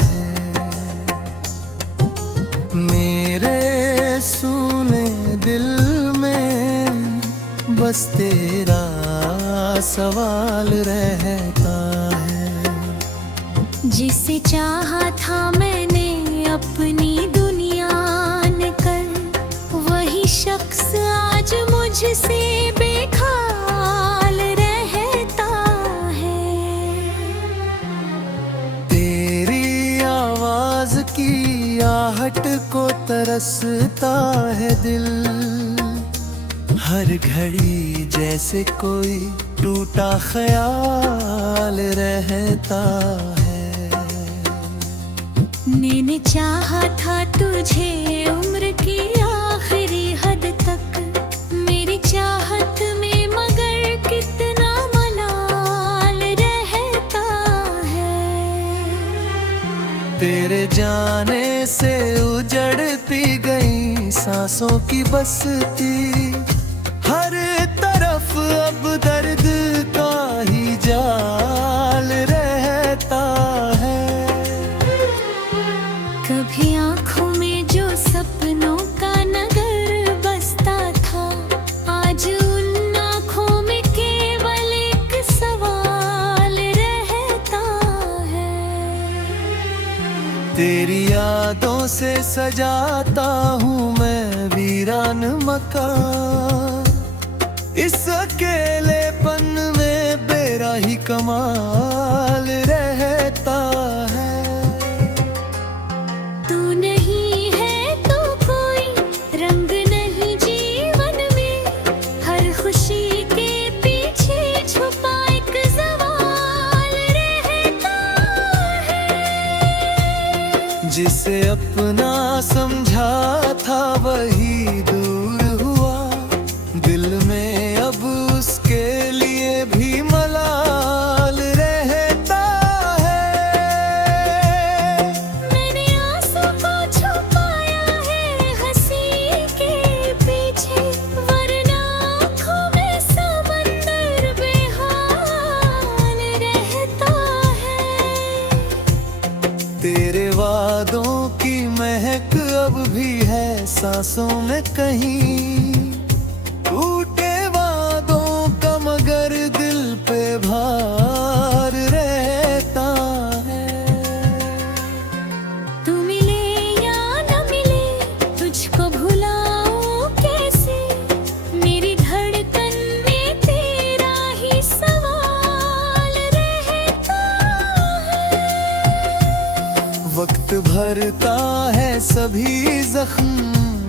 है। मेरे सूने दिल में बस तेरा सवाल रहता है। जिसे चाहा था मैंने अपनी दुनिया ने कर, वही शख्स आज मुझसे बेखाल रहता है। तेरी आवाज की आहट को तरसता है दिल, हर घड़ी जैसे कोई टूटा ख्याल रहता है। मैंने चाहा था तुझे उम्र की आखिरी हद तक, मेरी चाहत में मगर कितना मलाल रहता है। तेरे जाने से उजड़ती गई सांसों की बस्ती, हर तरफ अब दर्द का ही जाल रहता है। कभी आँखों में जो सपनों का नगर बसता था, आज उन आँखों में केवल एक सवाल रहता है। तेरी यादों से सजाता हूँ मैं वीरान मकान, इस अकेलेपन में मेरा ही कमाल रहता है। तू नहीं है तो कोई रंग नहीं जीवन में, हर खुशी के पीछे छुपा एक सवाल रहता है। जिसे अपना समझा था वही दूर हुआ, दिल में अब उसके लिए भी मलाल रहता है। मैंने आंसू को छुपाया है हंसी के पीछे, वरना आँखों में समंदर बेहाल रहता है। तेरे वादों की महक अब भी है सांसों में कहीं, टूटे वादों का मगर दिल पे भार रहता है। तू मिले या न मिले तुझको भुलाऊं कैसे, मेरी धड़कन में तेरा ही सवाल रहता है। वक्त भरता है सभी जख्म,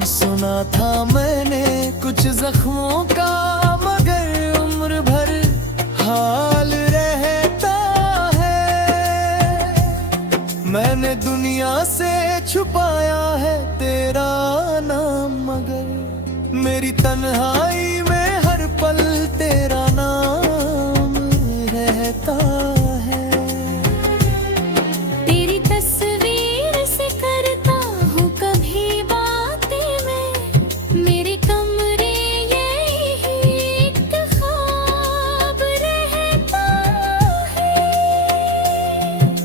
सुना था मैंने कुछ जख्मों का मगर उम्र भर हाल रहता है। मैंने दुनिया से छुपाया है तेरा नाम, मगर मेरी तन्हाई में हर पल तेरा नाम रहता है। तेरी तस्वीर से करता हूँ कभी बातें मैं, मेरे कमरे यही एक ख्वाब रहता है।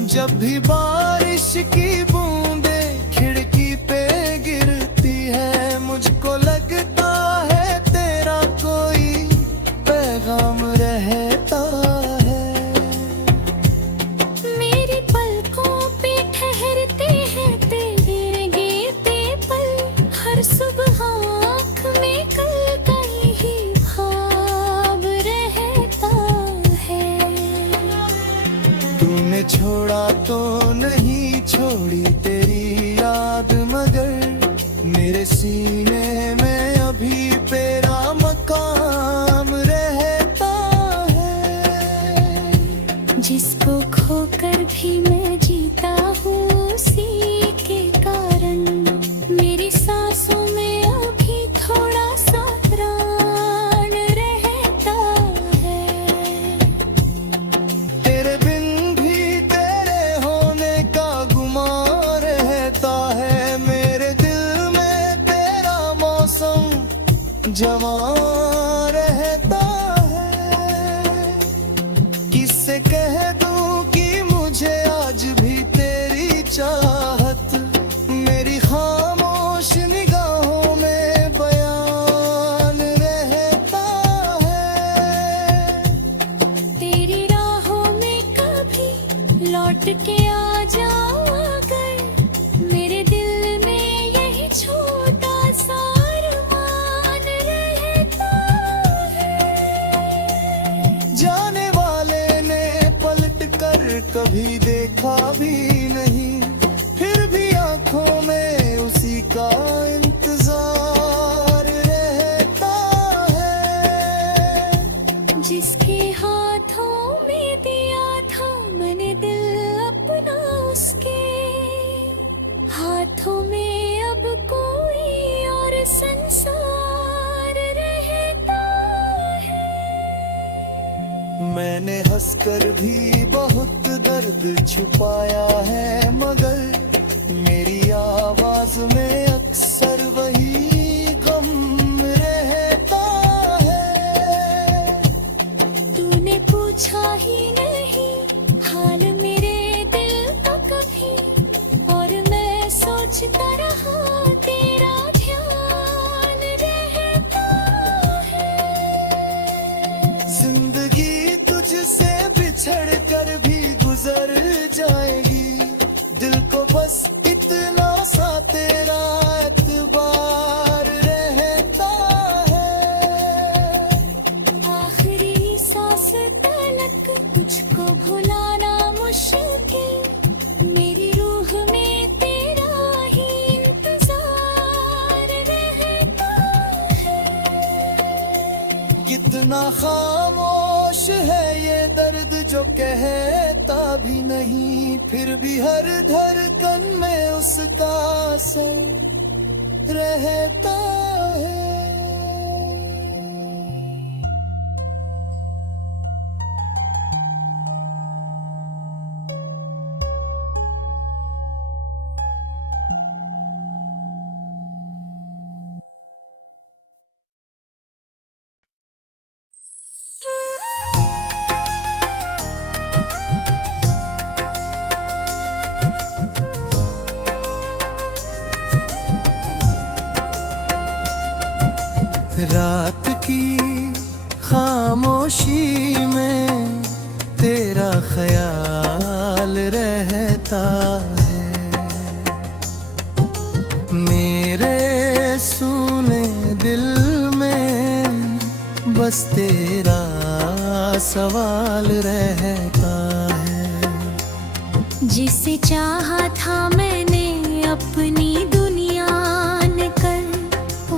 जब भी बारिश की बूंदें खिड़की पे गिरती है, मुझको लगता है तेरा कोई पैगाम रहता है। मेरी पलकों पे ठहरते हैं तेरे गिरते पल, हर सुबह आँख में कल का ही ख्वाब रहता है। तूने छोड़ा तो नहीं छोड़ी तेरी याद, मगर मेरे सीने में अभी तेरा मकाम रहता है। जिसको खोकर भी मैं जीता हूँ उसी के कारण, मेरी सांसों में अभी थोड़ा सा प्राण रहता है। तेरे बिन भी तेरे होने का गुमान रहता है, मेरे दिल में तेरा मौसम जवां रहता है। किससे कह दूं कि मुझे आज भी तेरी चाहत मेरी खामोश निगाहों में बयान रहता है। तेरी राहों में कभी लौट के आ जाऊं अगर, मेरे दिल में यही छोटा सा अरमान रहता है। जाने वाले ने पलट कर कभी देखा भी नहीं, फिर भी आंखों में उसी का इंतजार रहता है। जिसके हाथों में दिया था मैंने दिल अपना, उसके हाथों में अब कोई और संसार रहता है। मैंने हंसकर भी बहुत दर्द छुपाया है, मगर मेरी आवाज में अक्सर वही गम रहता है। तूने पूछा ही नहीं हाल मेरे दिल का कभी, और मैं सोचता रहा तेरा ध्यान रहता है। जिंदगी तुझसे बिछड़ कर भी गुजर जाएगी, दिल को बस इतना सा तेरा एतबार रहता है। आखिरी सांस तलक तुझको भुलाना मुश्किल, मेरी रूह में तेरा ही इंतजार रहता है। कितना खामोश है ये दर्द जो कहता भी नहीं, फिर भी हर धड़कन में उसका असर रहता है। रात की खामोशी में तेरा ख्याल रहता है, मेरे सूने दिल में बस तेरा सवाल रहता है। जिसे चाहा था मैंने अपनी दुनिया ने कर,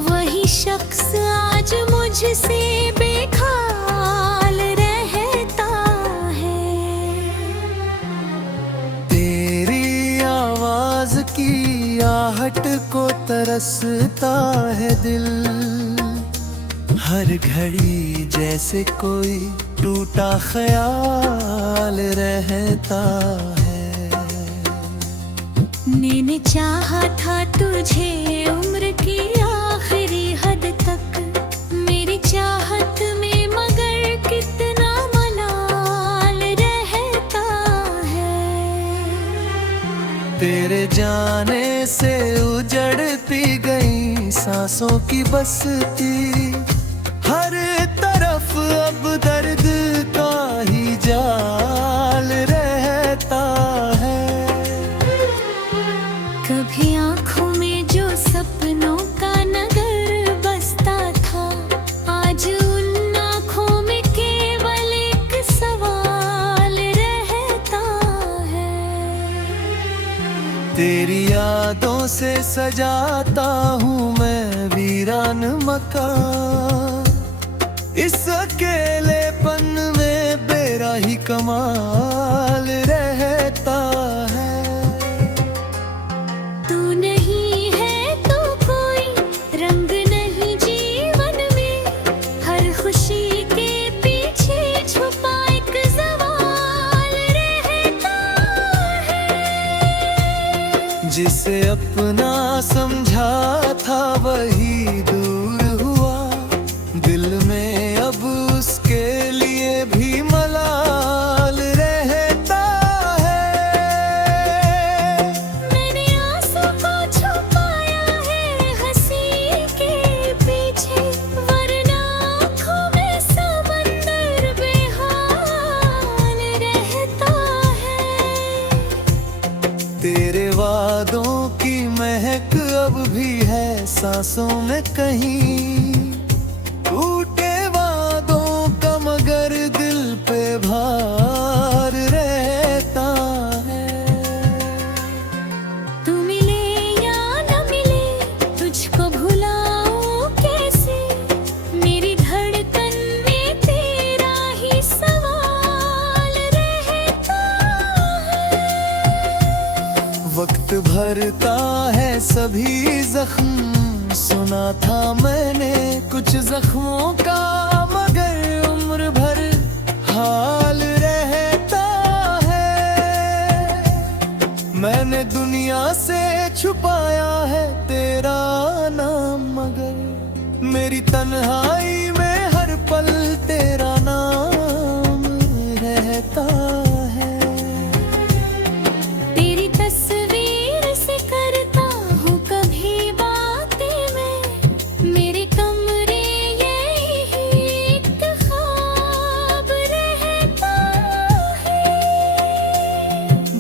वही शख्स आज मुझसे बेख्याल रहता है। तेरी आवाज की आहट को तरसता है दिल, हर घड़ी जैसे कोई टूटा ख्याल रहता है। मैंने चाहा था तुझे उम्र की आखिरी हद तक, मेरी चाहत में मगर कितना मलाल रहता है। तेरे जाने से उजड़ती गई सांसों की बस्ती, हर तरफ अब दर्द का ही जाल रहता है। कभी आँखों में जो सपनों का नगर बसता था, आज उन आँखों में केवल एक सवाल रहता है। तेरी यादों से सजाता हूँ मैं वीरान मकान, इस अकेलेपन में मेरा ही कमाल रहता है। तू नहीं है तो कोई रंग नहीं जीवन में, हर खुशी के पीछे छुपा एक सवाल रहता है। जिसे अपना समझा था वही दूर हुआ, दिल में अब उसके लिए भी मलाल रहता है। सांसों में कहीं टूटे वादों का मगर दिल पे भार रहता है। तू मिले या न मिले तुझको भुलाऊं कैसे, मेरी धड़कन में तेरा ही सवाल रहता है। वक्त भरता है सभी जख्म, सुना था मैंने कुछ जख्मों का मगर उम्र भर हाल रहता है। मैंने दुनिया से छुपाया है तेरा नाम मगर मेरी तन्हाई में हर पल तेरा नाम रहता है। तेरी तस्वीर से करता हूँ कभी बातें मैं, मेरे कमरे यही एक ख्वाब रहता है।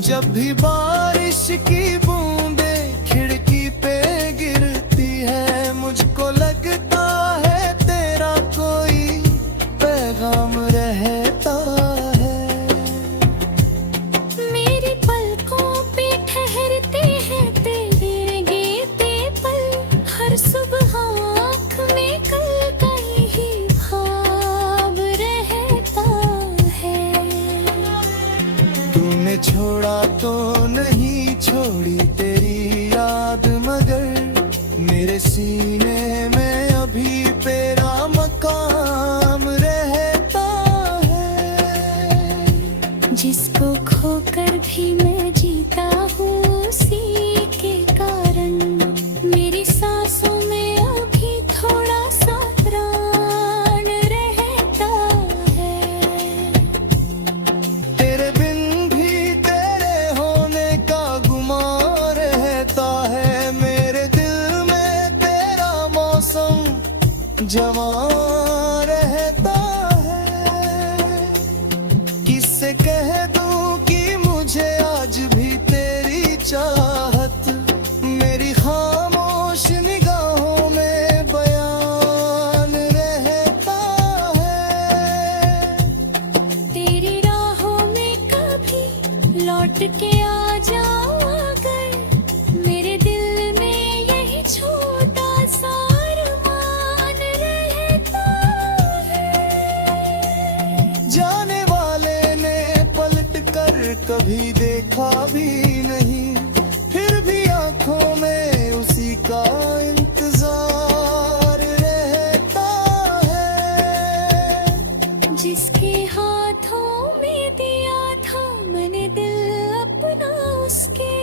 जब भी बारिश की बूंदें खिड़की पे गिरती है, मुझको लगता है तेरा कोई पैगाम रहता है। मेरी पलकों पे ठहरते हैं तेरे गिरते पल, हर सुबह आँख में कल का ही ख्वाब रहता है। तूने छोड़ा तो नहीं छोड़ी तेरी याद मगर मेरे सीने में अभी तेरा मकाम रहता है। जिसको खोकर भी मैं जीता हूँ उसी के कारण, मेरी सांसों में अभी थोड़ा सा प्राण रहता है। तेरे बिन भी तेरे होने का गुमान रहता है। मेरे दिल में तेरा मौसम जवां रहता है। किससे कह दूं कि मुझे आज भी तेरी चाहत मेरी खामोश निगाहों में बयान रहता है। तेरी राहों में कभी लौट के आ जाऊं अगर, मेरे दिल में यही छोटा सा अरमान रहता है। जाने वाले ने पलट कर कभी देखा भी नहीं, फिर भी आंखों में उसी का इंतजार रहता है। जिसके हाथों में दिया था मैंने दिल अपना, उसके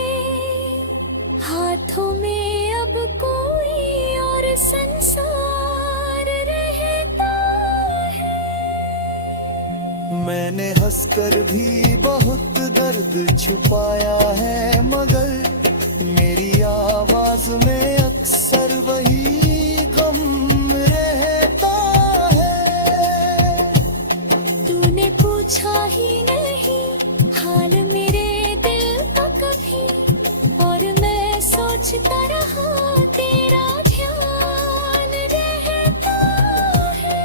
हाथों में अब कोई और संसार रहता है। मैंने हंसकर भी बहुत दर्द छुपाया है मगर मेरी आवाज में अक्सर वही गम रहता है। तूने पूछा ही नहीं हाल मेरे दिल का कभी, और मैं सोचता रहा तेरा ध्यान रहता है।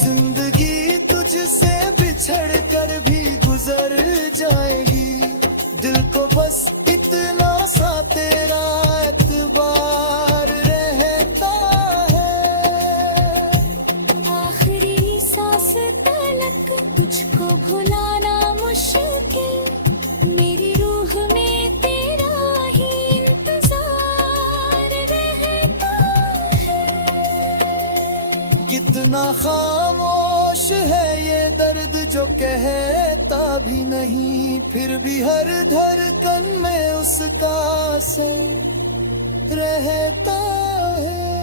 जिंदगी तुझसे बिछड़ कर भी गुजर जाएगी, दिल को बस इतना सा तेरा एतबार रहता है। आखिरी सांस तलक तुझको भुलाना मुश्किल, मेरी रूह में तेरा ही इंतजार रहता है। कितना खामोश है ये दर्द जो कहता भी नहीं, फिर भी हर धड़कन में उसका असर रहता है।